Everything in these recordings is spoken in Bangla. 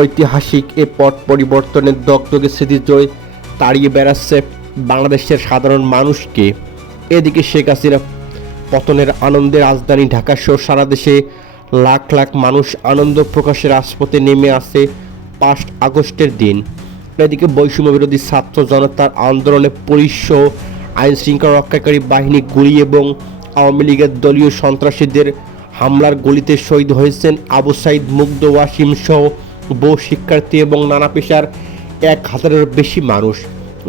ঐতিহাসিক এ পট পরিবর্তনের দগদগে স্মৃতিজয় তাড়িয়ে বেড়াচ্ছে বাংলাদেশের সাধারণ মানুষকে। এদিকে শেখ হাসিনা পতনের আনন্দে রাজধানী ঢাকা সহ সারা দেশে লাখ লাখ মানুষ আনন্দ প্রকাশে রাজপথে নেমে আসে 5 আগস্টের দিন। এদিকে বৈষম্য বিরোধী ছাত্র জনতার আন্দোলনে পুলিশ সহ আইন শৃঙ্খলা রক্ষাকারী বাহিনী গুলি এবং আওয়ামী লীগের দলীয় সন্ত্রাসীদের হামলার গুলিতে শহীদ হয়েছেন আবু সাইদ, মুগ্ধ, ওয়াসিম সহ বহু শিক্ষার্থী এবং নানা পেশার 1000-এর বেশি মানুষ।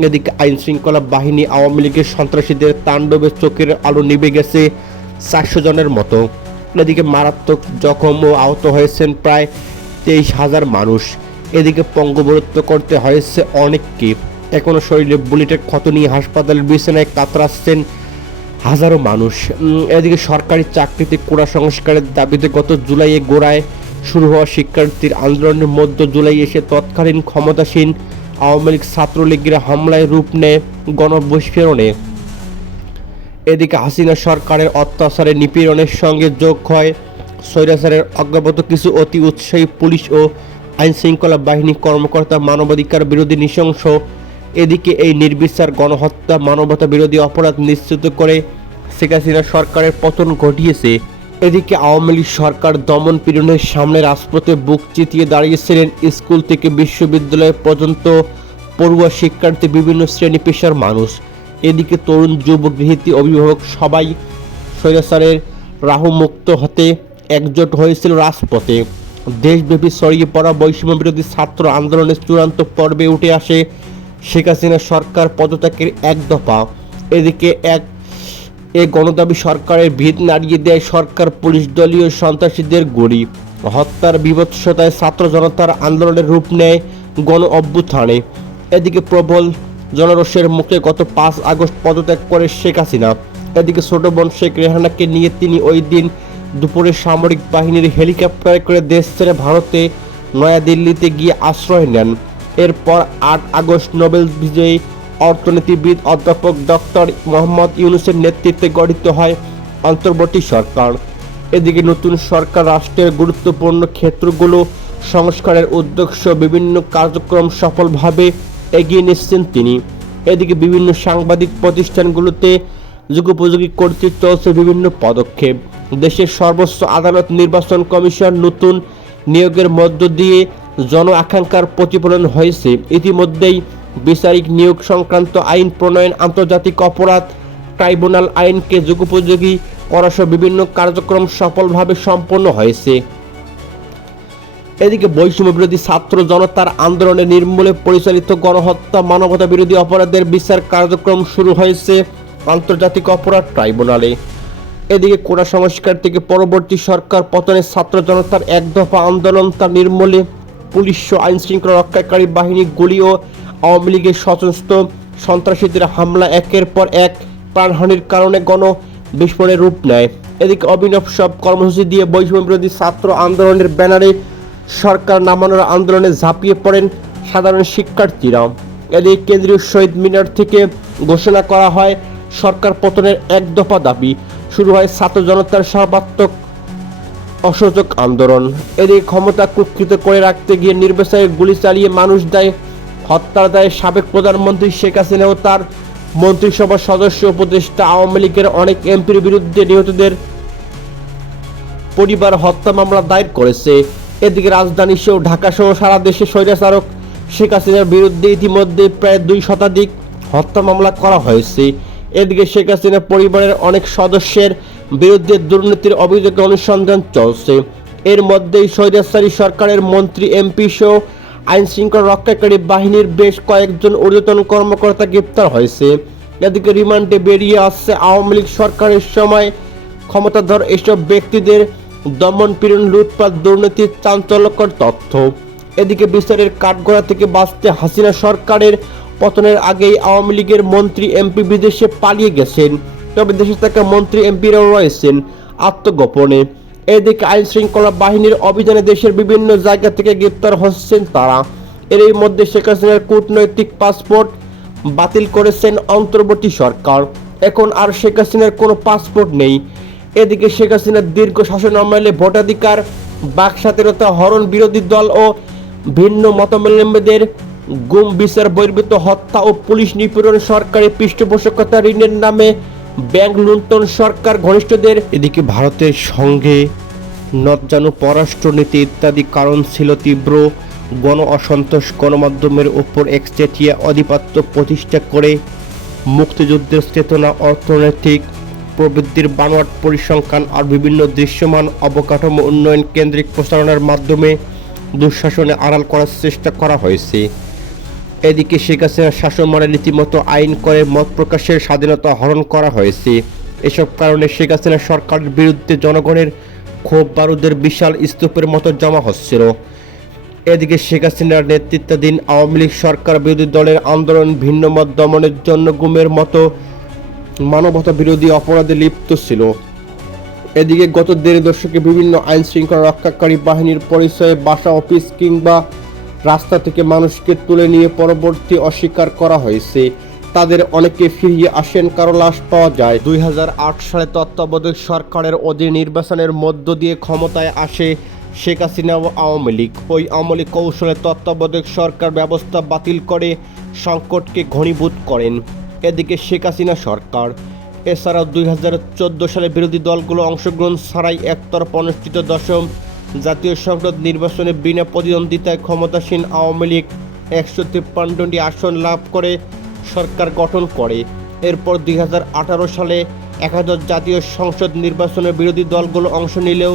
এদিকে আইন শৃঙ্খলা বাহিনী আওয়ামী লীগের সন্ত্রাসীদের তাণ্ডবে চোখের আলো নিভে গেছে 400 জনের মতো। এদিকে মারাত্মক জখম ও আহত হয়েছেন প্রায় 23,000 মানুষ। এদিকে পঙ্গুবরত্ব করতে হয়েছে অনেককে। এখনও শরীরে বুলেটের ক্ষত নিয়ে হাসপাতালের বিছানায় কাতরাচ্ছেন হাজারো মানুষ। এদিকে সরকারি চাকরিতে কোটা সংস্কারের দাবিতে গত জুলাইয়ে গোড়ায় শুরু হওয়া শিক্ষার্থীর আন্দোলনের মধ্য জুলাই এসে তৎকালীন ক্ষমতাসীন আওয়ামী লীগ ছাত্রলীগের হামলায় রূপ নেয় গণবিস্ফোরণে। এদিকে হাসিনা সরকারের অত্যাচারে নিপীড়নের সঙ্গে যোগ হয় স্বৈরাচারের অজ্ঞাত কিছু অতি উৎসাহী পুলিশ ও আইন শৃঙ্খলা বাহিনী কর্মকর্তা মানবাধিকার বিরোধী নৃশংস। এদিকে এই নির্বিচার গণহত্যা মানবতা বিরোধী অপরাধ নিশ্চিত করে শেখ হাসিনা সরকারের পতন ঘটিয়েছে। এদিকে আওয়ামী লীগ সরকার দমন পীড়নের সামনে রাজপথে বুক চিতিয়ে দাঁড়িয়েছিলেন স্কুল থেকে বিশ্ববিদ্যালয় পর্যন্ত পড়ুয়া শিক্ষার্থী, বিভিন্ন শ্রেণী পেশার মানুষ। এদিকে তরুণ, যুব, গৃহীত, অভিভাবক সবাই স্বৈরাচারের রাহু মুক্ত হতে একজোট হয়েছিল রাজপথে। দেশব্যাপী ছড়িয়ে পড়া বৈষম্য বিরোধী ছাত্র আন্দোলনের চূড়ান্ত পর্বে উঠে আসে শেখ হাসিনা সরকার পদত্যাগের এক দফা। এদিকে এ গণদাবী সরকারের ভিত নাড়িয়ে দেয় সরকার পুলিশ দলীয় সন্ত্রাসীদের গুলি। হত্যার বিভৎসতায় ছাত্র জনতার আন্দোলনের রূপ নেয় গণ অভ্যুত্থানে। এদিকে প্রবল জনরোষের মুখে গত 5 আগস্ট পদত্যাগ করে শেখ হাসিনা। এদিকে ছোট বোন শেখ রেহানাকে নিয়ে তিনি ওই দিন দুপুরে সামরিক বাহিনীর হেলিকপ্টারে করে দেশ ছেড়ে ভারতে নয়াদিল্লিতে গিয়ে আশ্রয় নেন। এরপর 8 আগস্ট নোবেল বিজয়ী অর্থনীতিবিদ অধ্যাপক ডক্টর মোহাম্মদ ইউনূসের নেতৃত্বে গঠিত হয় অন্তর্বর্তী সরকার। এদিকে নতুন সরকার রাষ্ট্রের গুরুত্বপূর্ণ ক্ষেত্রগুলো সংস্কারের উদ্দেশ্য বিভিন্ন কার্যক্রম সফলভাবে এগিয়ে নিচ্ছেন তিনি। এদিকে বিভিন্ন সাংবাদিক প্রতিষ্ঠানগুলোতে যুগোপযোগী করতে চলছে বিভিন্ন পদক্ষেপ। দেশের সর্বোচ্চ আদালত নির্বাচন কমিশন নতুন নিয়োগের মধ্য দিয়ে জন আকাঙ্ক্ষার প্রতিফলন হয়েছে। ইতিমধ্যেই বিচারিক নিয়োগ সংক্রান্ত আইন প্রণয়ন, আন্তর্জাতিক অপরাধ ট্রাইব্যুনাল আইনকে যুগোপযোগী করাসহ বিভিন্ন কার্যক্রম সফলভাবে সম্পন্ন হয়েছে। এদিকে বৈষম্য বিরোধী ছাত্র জনতার আন্দোলনে নির্মূলে পরিচালিত গণহত্যা মানবতা বিরোধী অপরাধের বিচার কার্যক্রম শুরু হয়েছে আন্তর্জাতিক অপরাধ ট্রাইব্যুনালে। এদিকে কোটা সংস্কার থেকে পরবর্তী সরকার পতনে ছাত্র জনতার এক দফা আন্দোলন তা নির্মূলে পুলিশ ও আইন শৃঙ্খলা রক্ষাকারী বাহিনী গুলি ও আওয়ামী লীগের সশস্ত্র সন্ত্রাসীদের হামলা একের পর এক প্রাণহানির কারণে গণবিস্ফোরণের রূপ নেয়। এদিকে অভিনব সব কর্মসূচি দিয়ে বৈষম্য বিরোধী ছাত্র আন্দোলনের ব্যানারে সরকার নামানোর আন্দোলনে ঝাঁপিয়ে পড়েন সাধারণ শিক্ষার্থীরা। এদিকে কেন্দ্রীয় শহীদ মিনার থেকে ঘোষণা করা হয় সরকার পতনের এক দফা দাবি। শুরু হয় ছাত্র জনতার সর্বাত্মক অসহযোগ আন্দোলন। এদিকে ক্ষমতা কুক্ষিত করে রাখতে গিয়ে নির্বিচারে গুলি চালিয়ে মানুষ দায় হত্যার দায়ে সাবেক প্রধানমন্ত্রী শেখ হাসিনা ও তার মন্ত্রিসভার সদস্য উপদেষ্টা আওয়ামী লীগের অনেক এমপির বিরুদ্ধে নিহতদের পরিবার হত্যা মামলা দায়ের করেছে। এদিকে রাজধানী সহ ঢাকা সহ সারা দেশে স্বৈরাচারক শেখ হাসিনার বিরুদ্ধে ইতিমধ্যে প্রায় 2 শতাধিক হত্যা মামলা করা হয়েছে। এদিকে শেখ হাসিনার পরিবারের অনেক সদস্যের বিরুদ্ধে দুর্নীতির অভিযোগে অনুসন্ধান চলছে। এর মধ্যেই স্বৈরাচারী সরকারের মন্ত্রী, এমপি সহ আইন শৃঙ্খলা রক্ষাকারী বাহিনীর বেশ কয়েকজন ঊর্ধ্বতন কর্মকর্তা গ্রেপ্তার হয়েছে। এদিকে রিমান্ডে বেরিয়ে আসছে আওয়ামী লীগ সরকারের সময় ক্ষমতাধর এসব ব্যক্তিদের দমন পীড়ন, লুটপাট, দুর্নীতির চাঞ্চল্যকর তথ্য। এদিকে বিচারের কাঠগড়া থেকে বাঁচতে হাসিনা সরকারের পতনের আগেই আওয়ামী লীগের মন্ত্রী, এমপি বিদেশে পালিয়ে গেছেন। তবে দেশে থাকা মন্ত্রী, এমপিরাও রয়েছেন আত্মগোপনে। এদিকে আইন শৃঙ্খলা বাহিনীর অভিযানে দেশের বিভিন্ন জায়গা থেকে গ্রেপ্তার হচ্ছেন তারা। এরই মধ্যে শেখ হাসিনার কূটনৈতিক পাসপোর্ট বাতিল করেছেন অন্তর্বর্তী সরকার। এখন আর শেখ হাসিনার কোনো পাসপোর্ট নেই। এদিকে শেখ হাসিনার দীর্ঘ শাসন আমলে ভোটাধিকার, বাক স্বাধীনতা হরণ বিরোধী দল ও ভিন্ন মতাবলম্বীদের গুম, বিচার বহির্ভূত হত্যা ও পুলিশ নিপীড়ন, সরকারি পৃষ্ঠপোষকতা, ঋণের নামে ব্যাংক লুণ্ঠন, সরকার ঘনিষ্ঠদের। এদিকে ভারতের সঙ্গে নতজানু পররাষ্ট্রনীতি ইত্যাদি কারণ ছিল তীব্র গণ অসন্তোষ, গণমাধ্যমের উপর একচেটিয়া আধিপত্য প্রতিষ্ঠা করে মুক্তিযুদ্ধের চেতনা, অর্থনৈতিক প্রবৃদ্ধির বানোয়াট পরিসংখ্যান আর বিভিন্ন দৃশ্যমান অবকাঠামো উন্নয়ন কেন্দ্রিক প্রচারণার মাধ্যমে দুঃশাসনে আড়াল করার চেষ্টা করা হয়েছে। এদিকে শেখ হাসিনার শাসনমলে রীতিমতো আইন করে মত প্রকাশের স্বাধীনতা হরণ করা হয়েছে। এসব কারণে শেখ হাসিনা সরকারের বিরুদ্ধে জনগণের ক্ষোভ বারুদের বিশাল স্তূপের মতো জমা হচ্ছিল। এদিকে শেখ হাসিনার নেতৃত্বাধীন আওয়ামী লীগ সরকার বিরোধী দলের আন্দোলন, ভিন্নমত দমনের জন্য গুমের মতো মানবতা বিরোধী অপরাধে লিপ্ত ছিল। এদিকে গত দেড় দশকে বিভিন্ন আইন শৃঙ্খলা রক্ষাকারী বাহিনীর পরিচয়ে বাসা, অফিস কিংবা রাস্তা থেকে মানুষকে তুলে নিয়ে পরবর্তী অস্বীকার করা হয়েছে। তাদের অনেকে ফিরিয়ে আসেন, কারো লাশ পাওয়া যায়। 2008 সালে তত্ত্বাবধায়ক সরকারের অধীনে নির্বাচনের মধ্য দিয়ে ক্ষমতায় আসে শেখ হাসিনা ও আওয়ামী লীগ। ওই আমলি কৌশলে তত্ত্বাবধায়ক সরকার ব্যবস্থা বাতিল করে সংকটকে ঘনীভূত করেন। এদিকে শেখ হাসিনা সরকার এছাড়াও 2014 সালে বিরোধী দলগুলো অংশগ্রহণ ছাড়াই একতরফা অনুষ্ঠিত দশম জাতীয় সংসদ নির্বাচনে বিনা প্রতিদ্বন্দ্বিতায় ক্ষমতাসীন আওয়ামী লীগ 153টি আসন লাভ করে সরকার গঠন করে। এরপর 2018 সালে একাদশ জাতীয় সংসদ নির্বাচনে বিরোধী দলগুলো অংশ নিলেও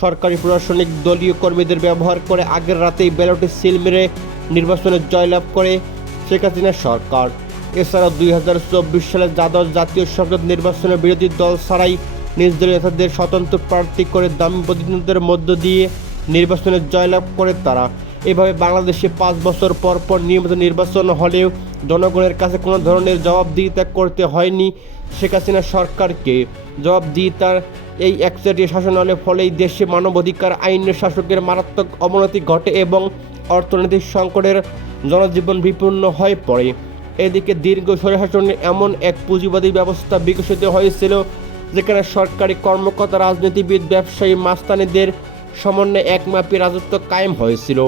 সরকারি প্রশাসনিক দলীয় কর্মীদের ব্যবহার করে আগের রাতেই ব্যালটে সিল মেরে নির্বাচনে জয়লাভ করে শেখ হাসিনা সরকার। এছাড়াও 2024 সালে দ্বাদশ জাতীয় সংসদ নির্বাচনে বিরোধী দল ছাড়াই নিজ দলীয় নেতাদের স্বতন্ত্র প্রার্থী করে দামি প্রতিদ্বন্দ্বিতার মধ্য দিয়ে নির্বাচনে জয়লাভ করে তারা। এভাবে বাংলাদেশে 5 বছর পর পর নিয়মিত নির্বাচন হলেও জনগণের কাছে কোনো ধরনের জবাবদিহিতা করতে হয়নি শেখ হাসিনা সরকারকে। জবাবদিহিতার এই একচেটিয়া শাসনামলের ফলেই দেশে মানবাধিকার আইনের শাসকের মারাত্মক অবনতি ঘটে এবং অর্থনৈতিক সংকটের জনজীবন বিপন্ন হয়ে পড়ে। এদিকে দীর্ঘ স্বৈরশাসনে এমন এক পুঁজিবাদী ব্যবস্থা বিকশিত হয়েছিল যেখানে সরকারি কর্মকর্তা, রাজনীতিবিদ, ব্যবসায়ী, মাস্তানিদের সমন্বয়ে একমাপী রাজত্ব কায়েম হয়েছিল।